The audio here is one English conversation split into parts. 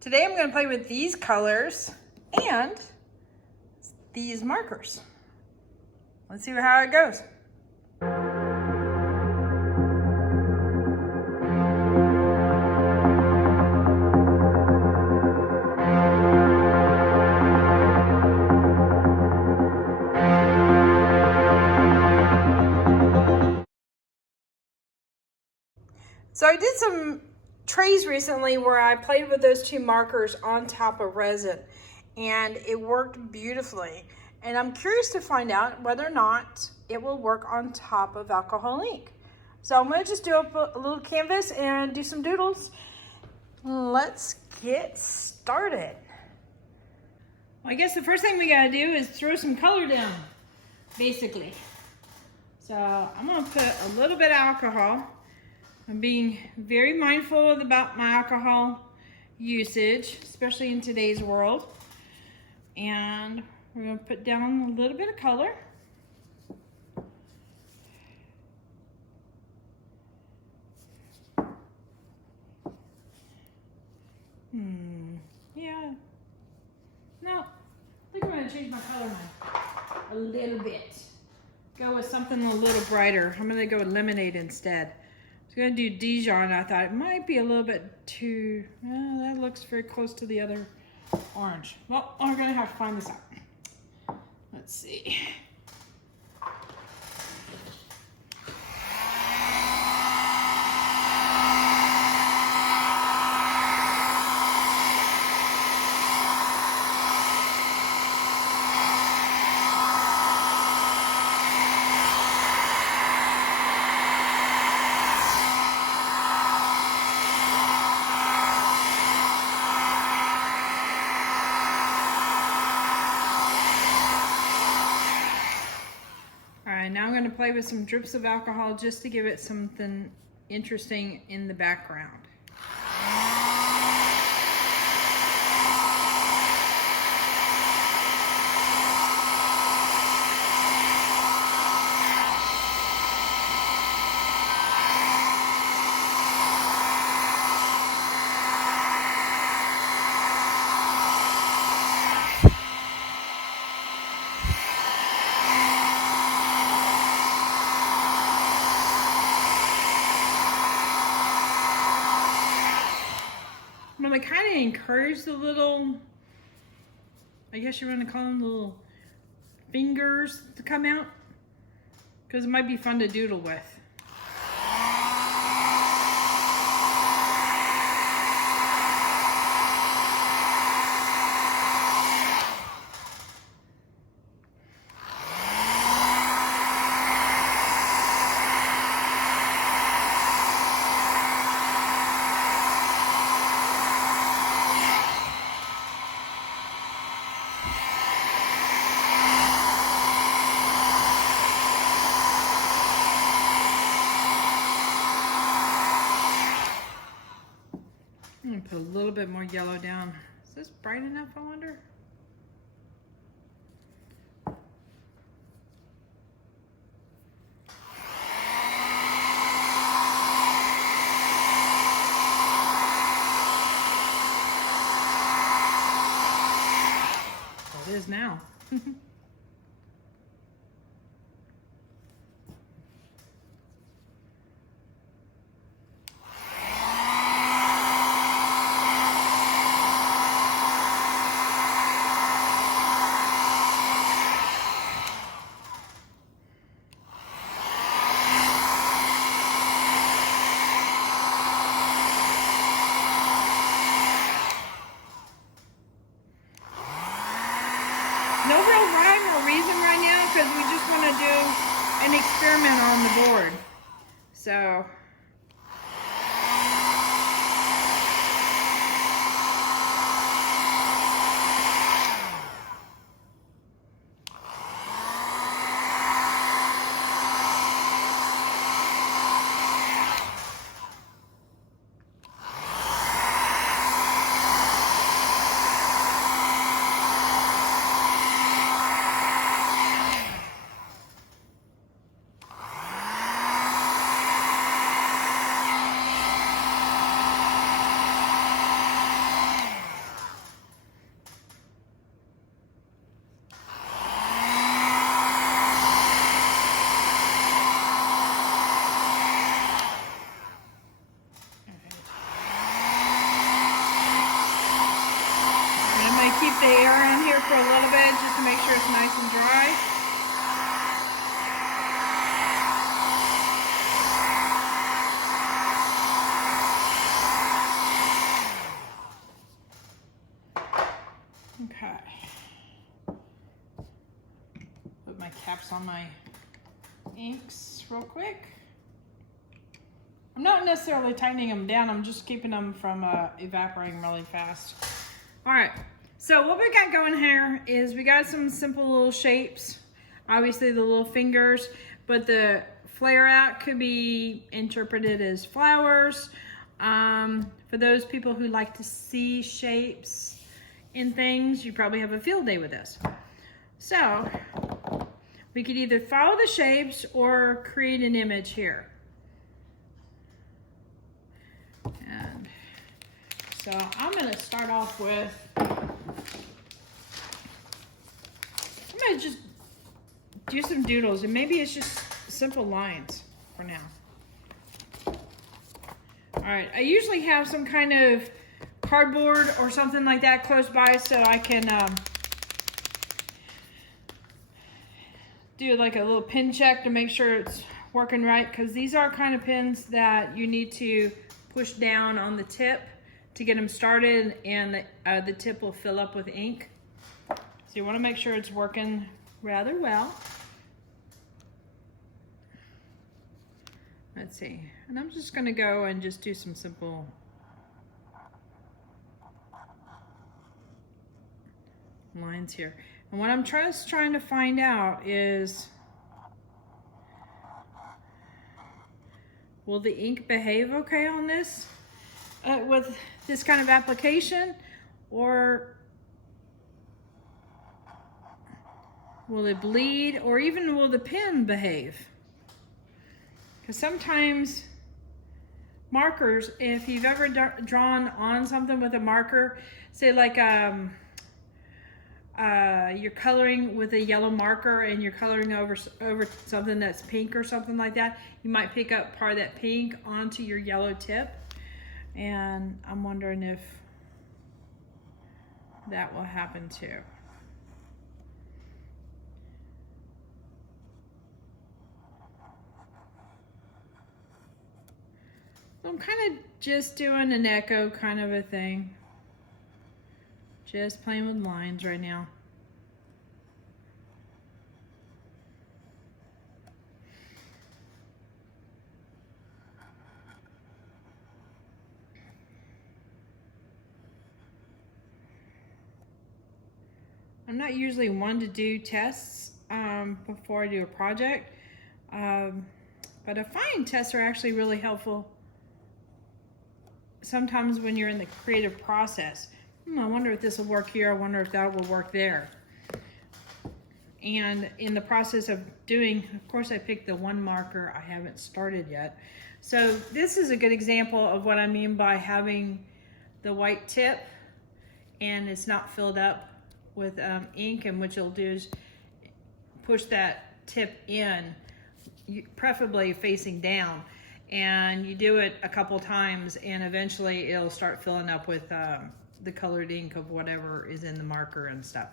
Today I'm going to play with these colors and these markers. Let's see how it goes. So I did some trays recently where I played with those two markers on top of resin, and it worked beautifully. And I'm curious to find out whether or not it will work on top of alcohol ink. So I'm going to just do up a little canvas and do some doodles. Let's get started. Well, I guess the first thing we got to do is throw some color down, basically. So I'm going to put a little bit of alcohol. I'm being very mindful about my alcohol usage, especially in today's world. And we're going to put down a little bit of color. Yeah. No, I think I'm going to change my color now a little bit. Go with something a little brighter. I'm going to go with lemonade instead. I was going to do Dijon. I thought it might be a little bit too, that looks very close to the other orange. Well, we're going to have to find this out. Let's see. Now I'm going to play with some drips of alcohol just to give it something interesting in the background. I'm going to kind of encourage the little, I guess you want to call them little fingers to come out, because it might be fun to doodle with. I'm going to put a little bit more yellow down. Is this bright enough, I wonder? It is now. No real rhyme or reason right now because we just want to do an experiment on the board. So keep the air on here for a little bit just to make sure it's nice and dry. Okay. Put my caps on my inks real quick. I'm not necessarily tightening them down, I'm just keeping them from evaporating really fast. All right, so what we got going here is we got some simple little shapes. Obviously the little fingers, but the flare out could be interpreted as flowers. For those people who like to see shapes in things, you probably have a field day with this. So we could either follow the shapes or create an image here. And so I'm going to start off with, I'm going to just do some doodles, and maybe it's just simple lines for now. All right, I usually have some kind of cardboard or something like that close by so I can do like a little pin check to make sure it's working right, because these are kind of pins that you need to push down on the tip to get them started, and the tip will fill up with ink. So you want to make sure it's working rather well. Let's see, and I'm just going to go and just do some simple lines here. And what I'm just trying to find out is, will the ink behave okay on this with this kind of application, or will it bleed, or even will the pen behave? Because sometimes markers, if you've ever drawn on something with a marker, say like you're coloring with a yellow marker and you're coloring over something that's pink or something like that, you might pick up part of that pink onto your yellow tip, and I'm wondering if that will happen too. So I'm kind of just doing an echo kind of a thing. Just playing with lines right now. I'm not usually one to do tests before I do a project, but I find tests are actually really helpful sometimes when you're in the creative process. I wonder if this will work here, I wonder if that will work there. And in the process of doing, of course I picked the one marker I haven't started yet. So this is a good example of what I mean by having the white tip and it's not filled up with ink, and what you'll do is push that tip in, preferably facing down, and you do it a couple times and eventually it'll start filling up with the colored ink of whatever is in the marker and stuff.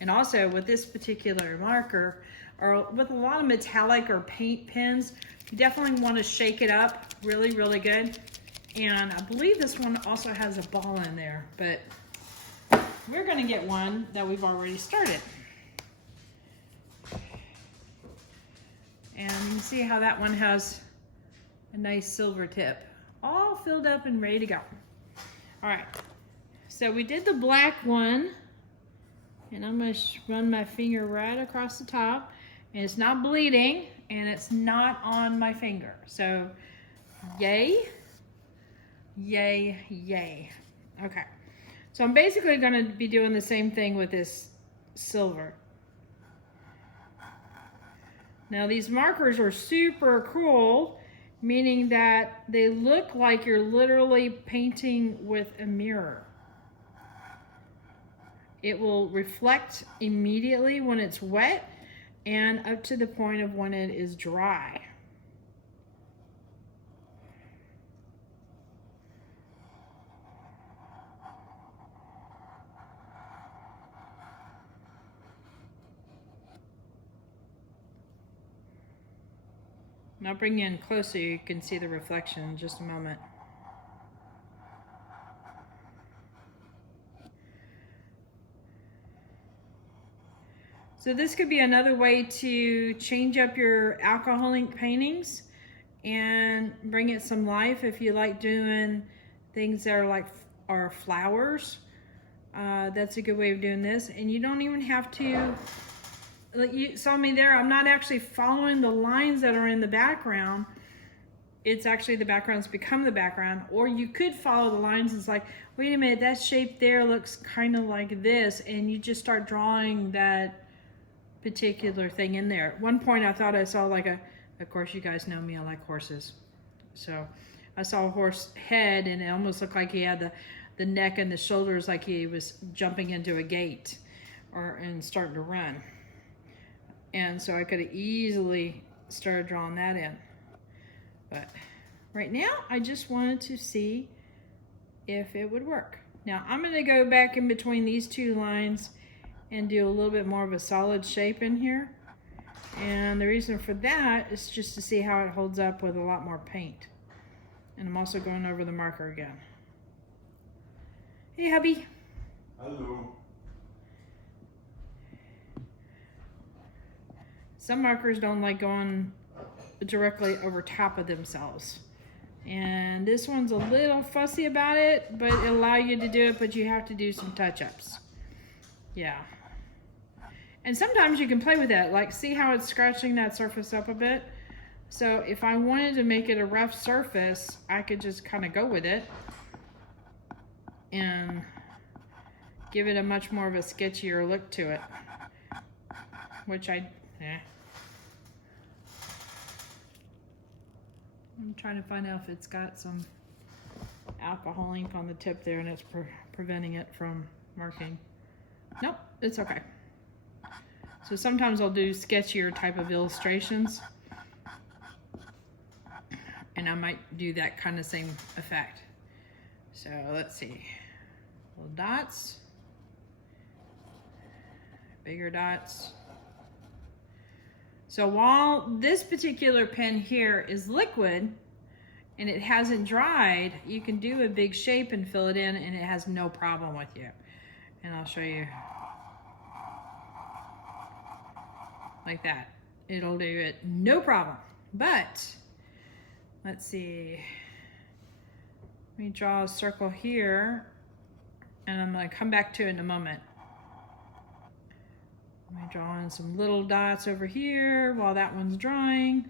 And also with this particular marker, or with a lot of metallic or paint pens, you definitely want to shake it up really, really good. And I believe this one also has a ball in there, but we're going to get one that we've already started. And you can see how that one has a nice silver tip, all filled up and ready to go. All right, so we did the black one, and I'm going to run my finger right across the top, and it's not bleeding and it's not on my finger. So yay, yay, yay. Okay, so I'm basically going to be doing the same thing with this silver. Now these markers are super cool, meaning that they look like you're literally painting with a mirror. It will reflect immediately when it's wet and up to the point of when it is dry. I'll bring you in close so you can see the reflection in just a moment. So this could be another way to change up your alcohol ink paintings and bring it some life if you like doing things that are flowers. That's a good way of doing this. And you don't even have to, like you saw me there, I'm not actually following the lines that are in the background. It's actually the background's become the background. Or you could follow the lines. It's like, wait a minute, that shape there looks kind of like this. And you just start drawing that particular thing in there. At one point I thought I saw like of course you guys know me, I like horses. So I saw a horse head and it almost looked like he had the neck and the shoulders like he was jumping into a gate and starting to run. And so I could have easily started drawing that in. But right now I just wanted to see if it would work. Now I'm going to go back in between these two lines and do a little bit more of a solid shape in here. And the reason for that is just to see how it holds up with a lot more paint. And I'm also going over the marker again. Hey, hubby. Hello. Some markers don't like going directly over top of themselves. And this one's a little fussy about it, but it'll allow you to do it, but you have to do some touch-ups. Yeah. And sometimes you can play with that, like see how it's scratching that surface up a bit? So if I wanted to make it a rough surface, I could just kind of go with it and give it a much more of a sketchier look to it, which I'm trying to find out if it's got some alcohol ink on the tip there and it's preventing it from marking. Nope, it's okay. So sometimes I'll do sketchier type of illustrations and I might do that kind of same effect. So let's see, little dots, bigger dots. So while this particular pen here is liquid and it hasn't dried, you can do a big shape and fill it in and it has no problem with you. And I'll show you. Like that. It'll do it no problem. But let's see. Let me draw a circle here and I'm going to come back to it in a moment. Let me draw in some little dots over here while that one's drying.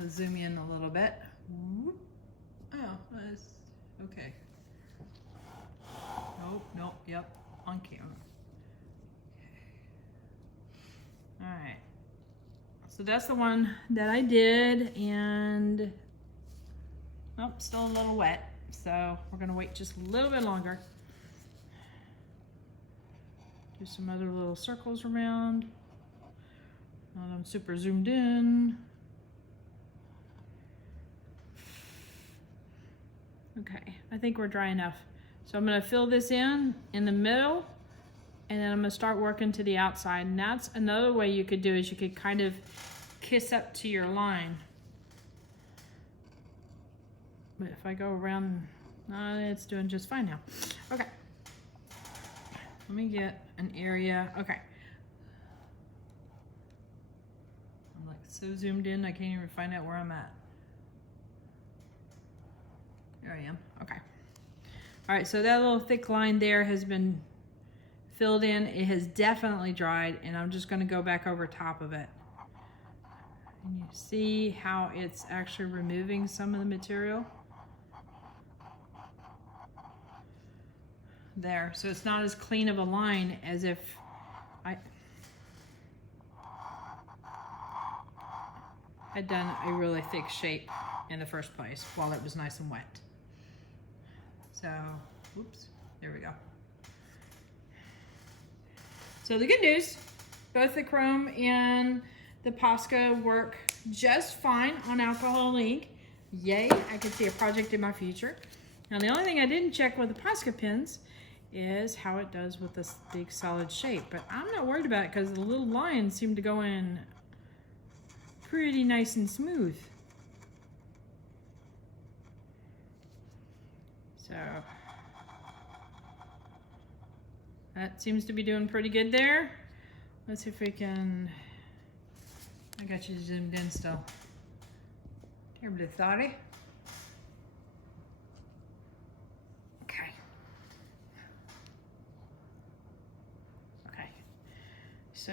I'll zoom in a little bit. Oh, that's okay. Nope, yep, on camera. Okay. All right. So that's the one that I did, and oh, still a little wet. So we're gonna wait just a little bit longer. Do some other little circles around. Now I'm super zoomed in. Okay, I think we're dry enough. So I'm gonna fill this in the middle, and then I'm gonna start working to the outside. And that's another way you could do is you could kind of kiss up to your line. But if I go around, it's doing just fine now. Okay, let me get an area. Okay. I'm like so zoomed in, I can't even find out where I'm at. There I am, okay. All right, so that little thick line there has been filled in. It has definitely dried, and I'm just gonna go back over top of it. And you see how it's actually removing some of the material? There, so it's not as clean of a line as if I had done a really thick shape in the first place while it was nice and wet. So, whoops, there we go. So the good news, both the chrome and the Posca work just fine on alcohol ink. Yay, I can see a project in my future. Now the only thing I didn't check with the Posca pens is how it does with this big solid shape, but I'm not worried about it because the little lines seem to go in pretty nice and smooth. So that seems to be doing pretty good there. Let's see if we can, I got you zoomed in still. Terribly thoughty. Okay. Okay. So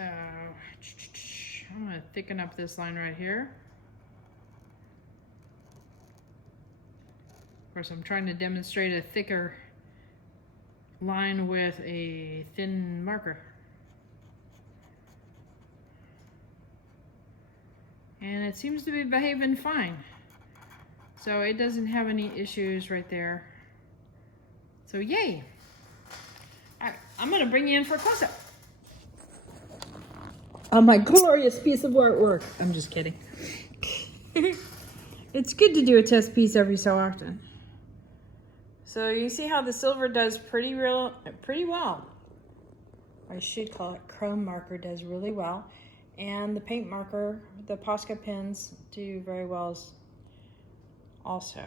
I'm gonna thicken up this line right here. Of course, I'm trying to demonstrate a thicker line with a thin marker. And it seems to be behaving fine. So it doesn't have any issues right there. So yay. All right, I'm gonna bring you in for a close-up. On my glorious piece of artwork. I'm just kidding. It's good to do a test piece every so often. So you see how the silver does pretty well. I should call it chrome marker does really well. And the paint marker, the Posca pens do very well also.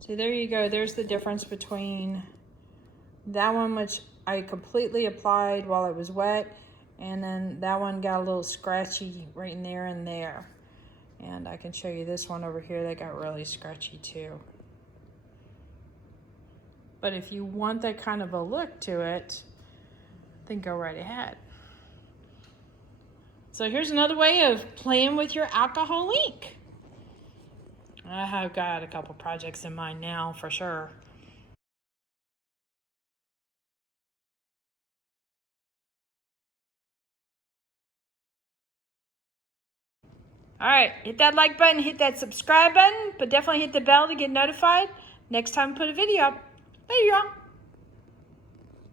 So there you go. There's the difference between that one, which I completely applied while it was wet, and then that one got a little scratchy right in there and there. And I can show you this one over here that got really scratchy too. But if you want that kind of a look to it, then go right ahead. So here's another way of playing with your alcohol ink. I have got a couple projects in mind now for sure. All right, hit that like button, hit that subscribe button, but definitely hit the bell to get notified next time I put a video up. Later, y'all.